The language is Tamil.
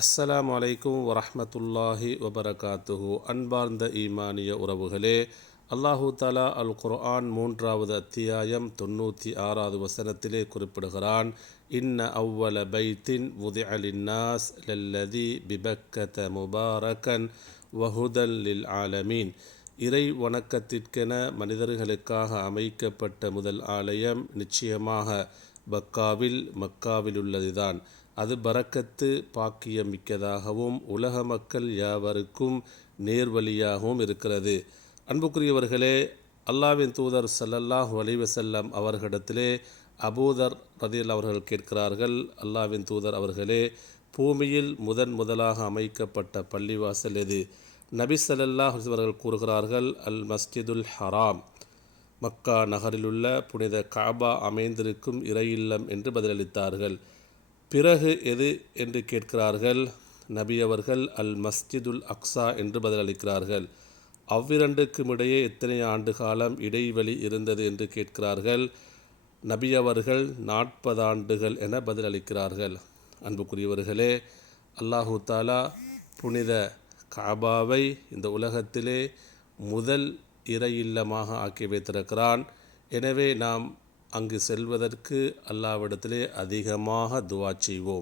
அஸ்ஸலாமு அலைக்கும் வரஹ்மத்துல்லாஹி வபரகாத்துஹு. அன்பார்ந்த ஈமானிய உறவுகளே, அல்லாஹு தாலா அல் குர்ஆன் 3வது அத்தியாயம் 96வது வசனத்திலே குறிப்பிடுகிறான், இன்ன அவ்வல பைத்தின் வுதிஅ லின்னாஸ் லல்லதி பிபக்கத முபாரக்கன் வஹுதல் லில் ஆலமீன். இறை வணக்கத்திற்கென மனிதர்களுக்காக அமைக்கப்பட்ட முதல் ஆலயம் நிச்சயமாக மக்காவில் உள்ளதுதான். அது பரக்கத்து பாக்கியம் மிக்கதாகவும் உலக மக்கள் யாவருக்கும் நேர்வழியாகவும் இருக்கிறது. அன்புக்குரியவர்களே, அல்லாஹ்வின் தூதர் ஸல்லல்லாஹு அலைஹி வஸல்லம் அவர்களிடத்திலே அபூதர் ரதியல்லாஹு அவர்கள் கேட்கிறார்கள், அல்லாஹ்வின் தூதர் அவர்களே, பூமியில் முதலாக அமைக்கப்பட்ட பள்ளிவாசல் எது? நபி ஸல்லல்லாஹு அலைஹி அவர்கள் கூறுகிறார்கள், அல் மஸ்ஜிதுல் ஹராம், மக்கா நகரிலுள்ள புனித காபா அமைந்திருக்கும் இறை இல்லம் என்று பதிலளித்தார்கள். பிறகு எது என்று கேட்கிறார்கள். நபி அவர்கள் அல் மஸ்ஜிதுல் அக்ஸா என்று பதிலளிக்கிறார்கள். அவ்விரண்டுக்கும் இடையே எத்தனை ஆண்டு காலம் இடைவெளி இருந்தது என்று கேட்கிறார்கள். நபி அவர்கள் 40 ஆண்டுகள் என பதிலளிக்கிறார்கள். அன்புக்குரியவர்களே, அல்லாஹு தாலா புனித காபாவை இந்த உலகத்திலே முதல் இறை இல்லமாக ஆக்கி வைத்திருக்கிறான். எனவே நாம் அங்கு செல்வதற்கு அல்லாஹ்விடத்திலே அதிகமாக துஆ செய்வோம்.